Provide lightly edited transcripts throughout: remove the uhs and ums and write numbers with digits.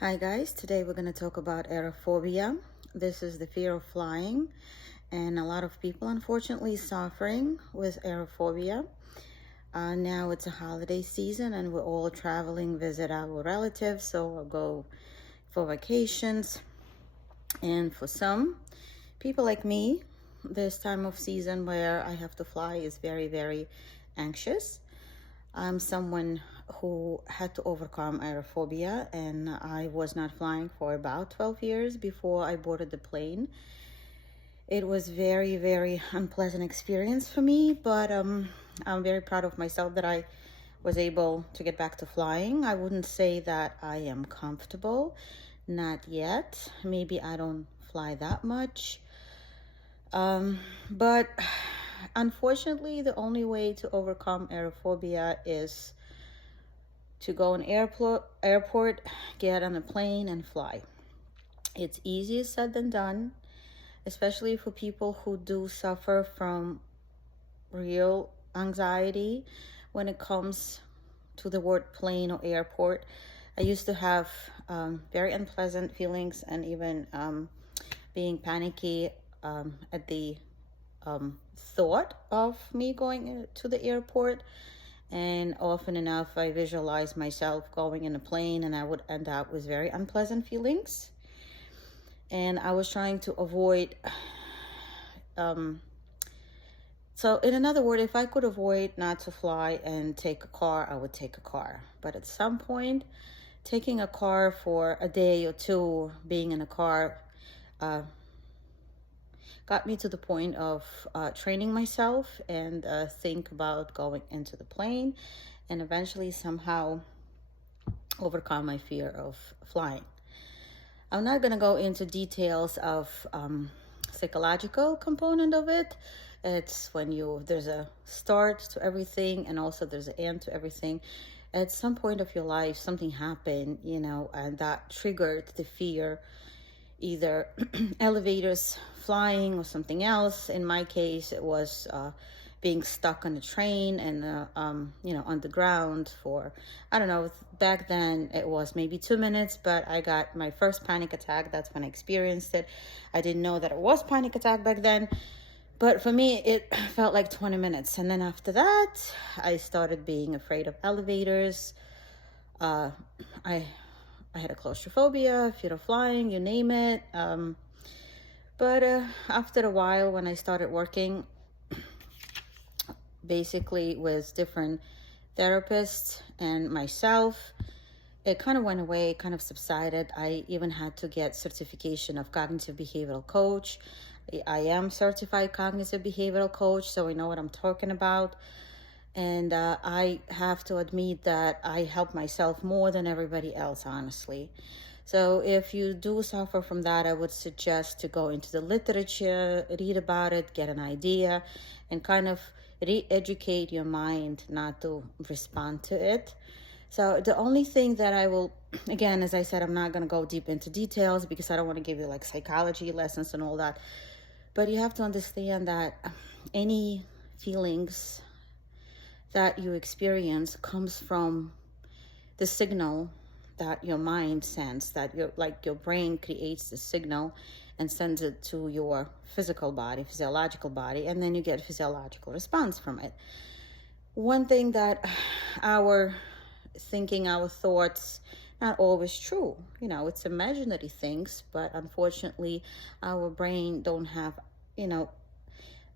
Hi guys, today we're going to talk about aerophobia. This is the fear of flying, and a lot of people unfortunately suffering with aerophobia. Now it's a holiday season and we're all traveling, visit our relatives, so we'll go for vacations. And for some people like me, this time of season where I have to fly is very, very anxious. I'm someone who had to overcome aerophobia, and I was not flying for about 12 years before I boarded the plane. It was very, very unpleasant experience for me, but I'm very proud of myself that I was able to get back to flying. I wouldn't say that I am comfortable, not yet. Maybe I don't fly that much. But unfortunately, the only way to overcome aerophobia is to go in airport, get on a plane and fly. It's easier said than done, especially for people who do suffer from real anxiety when it comes to the word plane or airport. I used to have very unpleasant feelings and even being panicky at the thought of me going to the airport. And often enough, I visualize myself going in a plane and I would end up with very unpleasant feelings. And I was trying to avoid. So, in another word, if I could avoid not to fly and take a car, I would take a car. But at some point, taking a car for a day or two, being in a car, got me to the point of training myself and think about going into the plane and eventually somehow overcome my fear of flying. I'm not going to go into details of psychological component of it. It's when there's a start to everything and also there's an end to everything. At some point of your life, something happened, and that triggered the fear, either elevators, flying, or something else. In my case, it was being stuck on a train and on the ground for, I don't know, back then it was maybe 2 minutes, but I got my first panic attack. That's when I experienced it. I didn't know that it was panic attack back then, but for me it felt like 20 minutes. And then after that, I started being afraid of elevators. I had a claustrophobia, fear of flying, you name it. But after a while, when I started working basically with different therapists and myself, it kind of went away, kind of subsided. I even had to get certification of cognitive behavioral coach. I am certified cognitive behavioral coach, so I know what I'm talking about. And I have to admit that I help myself more than everybody else, honestly. So if you do suffer from that, I would suggest to go into the literature, read about it, get an idea, and kind of re-educate your mind not to respond to it. So the only thing that I will, again, as I said, I'm not going to go deep into details because I don't want to give you like psychology lessons and all that. But you have to understand that any feelings that you experience comes from the signal that your mind sends, that your brain creates the signal and sends it to your physiological body, and then you get physiological response from it. One thing that our thinking, our thoughts, not always true. It's imaginary things, but unfortunately our brain don't have,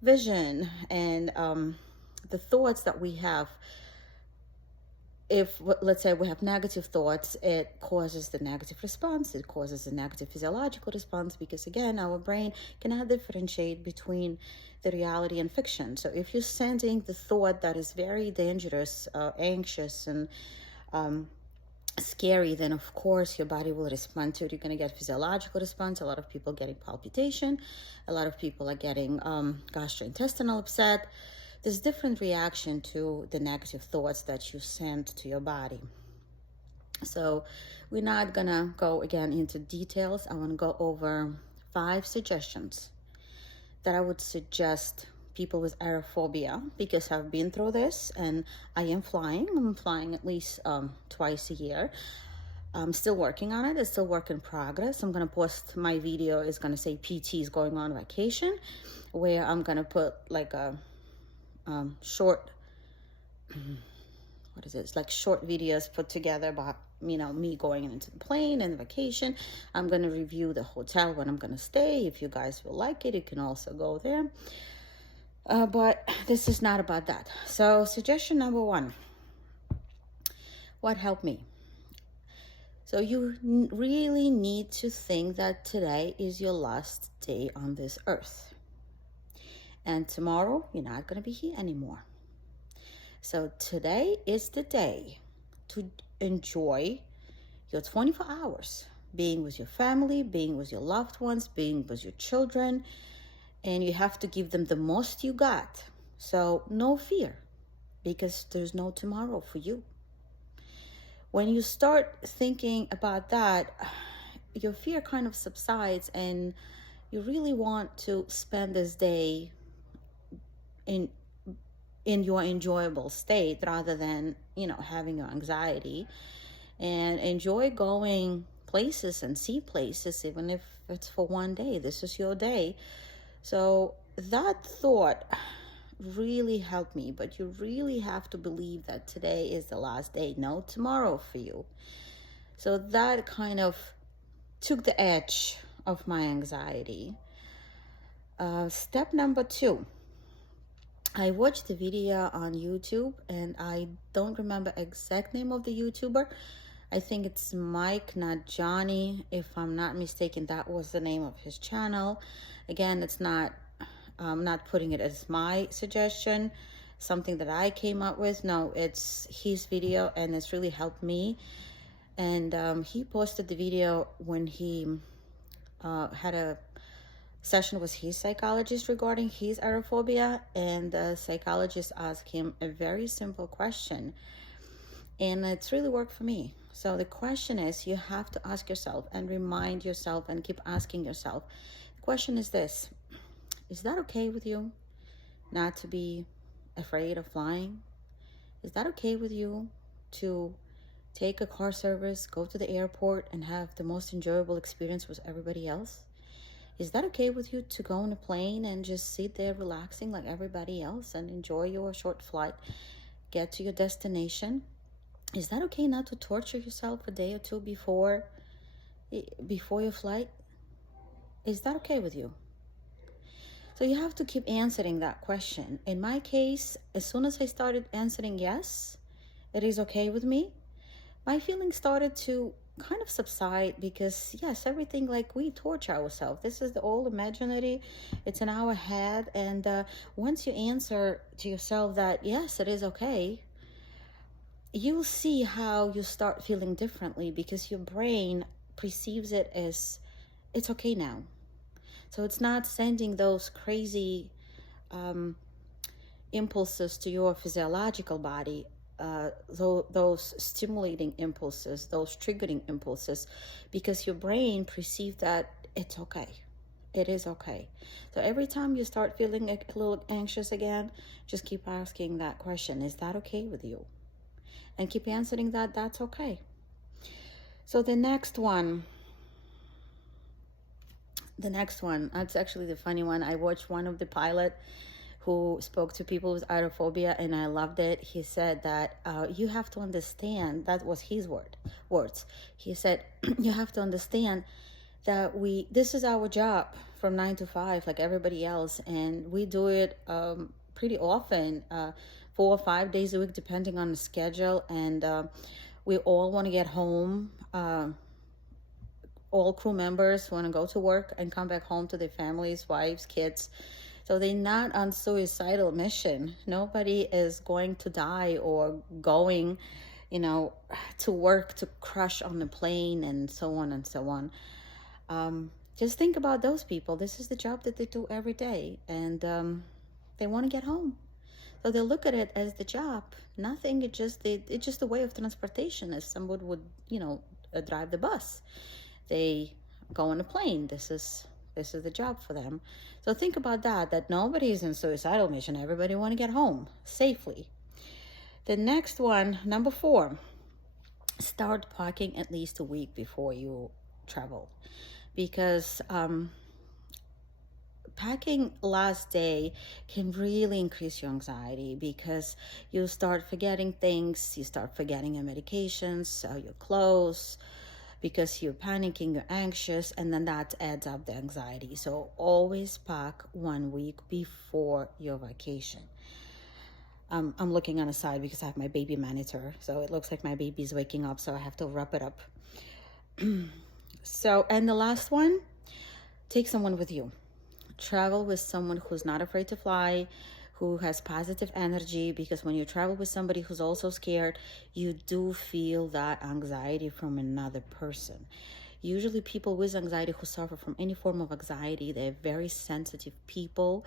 vision. And the thoughts that we have, if let's say we have negative thoughts, it causes the negative response, it causes a negative physiological response, because again, our brain cannot differentiate between the reality and fiction. So if you're sending the thought that is very dangerous, anxious, and scary, then of course your body will respond to it. You're going to get physiological response. A lot of people getting palpitation, a lot of people are getting gastrointestinal upset. There's different reaction to the negative thoughts that you send to your body. So we're not gonna go again into details. I want to go over 5 suggestions that I would suggest people with aerophobia, because I've been through this and I am flying. I'm flying at least twice a year. I'm still working on it. It's still work in progress. I'm going to post my video. It's going to say PT is going on vacation, where I'm going to put like a short, what is it? It's like short videos put together about, me going into the plane and the vacation. I'm going to review the hotel when I'm going to stay. If you guys will like it, you can also go there. But this is not about that. So suggestion number 1, what helped me? So you really need to think that today is your last day on this earth. And tomorrow, you're not going to be here anymore. So today is the day to enjoy your 24 hours, being with your family, being with your loved ones, being with your children, and you have to give them the most you got. So no fear, because there's no tomorrow for you. When you start thinking about that, your fear kind of subsides, and you really want to spend this day in your enjoyable state rather than, having your anxiety, and enjoy going places and see places, even if it's for one day. This is your day. So that thought really helped me, but you really have to believe that today is the last day, no tomorrow for you. So that kind of took the edge of my anxiety. Step number 2, I watched the video on YouTube, and I don't remember exact name of the YouTuber. I think it's Mike, not Johnny. If I'm not mistaken, that was the name of his channel. Again, it's not, I'm not putting it as my suggestion, something that I came up with. No, it's his video, and it's really helped me. And he posted the video when he had a session with his psychologist regarding his aerophobia, and the psychologist asked him a very simple question, and it's really worked for me. So the question is, you have to ask yourself and remind yourself and keep asking yourself. The question is this: is that okay with you not to be afraid of flying? Is that okay with you to take a car service, go to the airport, and have the most enjoyable experience with everybody else? Is that okay with you to go on a plane and just sit there relaxing like everybody else and enjoy your short flight, get to your destination? Is that okay not to torture yourself a day or two before your flight? Is that okay with you? So you have to keep answering that question. In my case, as soon as I started answering yes, it is okay with me, my feelings started to kind of subside, because yes, everything, like, we torture ourselves. This is all imaginary. It's in our head. And once you answer to yourself that yes, it is okay, you'll see how you start feeling differently, because your brain perceives it as it's okay now. So it's not sending those crazy impulses to your physiological body, those stimulating impulses, those triggering impulses, because your brain perceives that it's okay. It is okay. So every time you start feeling a little anxious again, just keep asking that question: is that okay with you? And keep answering that that's okay. So the next one, that's actually the funny one. I watched one of the pilot who spoke to people with aerophobia, and I loved it. He said that you have to understand, that was his words. He said, you have to understand that this is our job from 9 to 5, like everybody else, and we do it pretty often, 4 or 5 days a week, depending on the schedule, and we all want to get home. All crew members want to go to work and come back home to their families, wives, kids. So they're not on suicidal mission. Nobody is going to die or going, to work to crash on the plane and so on and so on. Just think about those people. This is the job that they do every day, and they want to get home. So they look at it as the job. Nothing. It's just a way of transportation, as someone would, drive the bus. They go on a plane. This is the job for them. So think about that nobody is in suicidal mission. Everybody want to get home safely. The next one, number 4, start packing at least a week before you travel, because packing last day can really increase your anxiety, because you start forgetting things, you start forgetting your medications, your clothes, because you're panicking, you're anxious, and then that adds up the anxiety. So always pack 1 week before your vacation. I'm looking on the side because I have my baby monitor, so it looks like my baby's waking up, so I have to wrap it up. So, and the last one, take someone with you. Travel with someone who's not afraid to fly, who has positive energy, because when you travel with somebody who's also scared, you do feel that anxiety from another person. Usually people with anxiety who suffer from any form of anxiety, they're very sensitive people,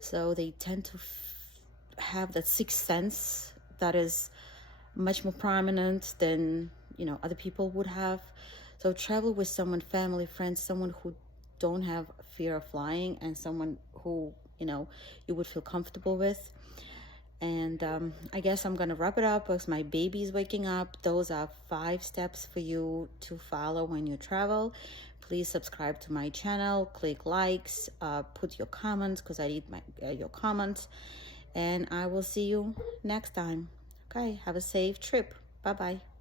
so they tend to have that sixth sense that is much more prominent than other people would have. So travel with someone, family, friends, someone who don't have fear of flying, and someone who you would feel comfortable with. And I guess I'm gonna wrap it up because my baby's waking up. Those are 5 steps for you to follow when you travel. Please subscribe to my channel, click likes, put your comments, because I need your comments, and I will see you next time. Okay, have a safe trip. Bye bye.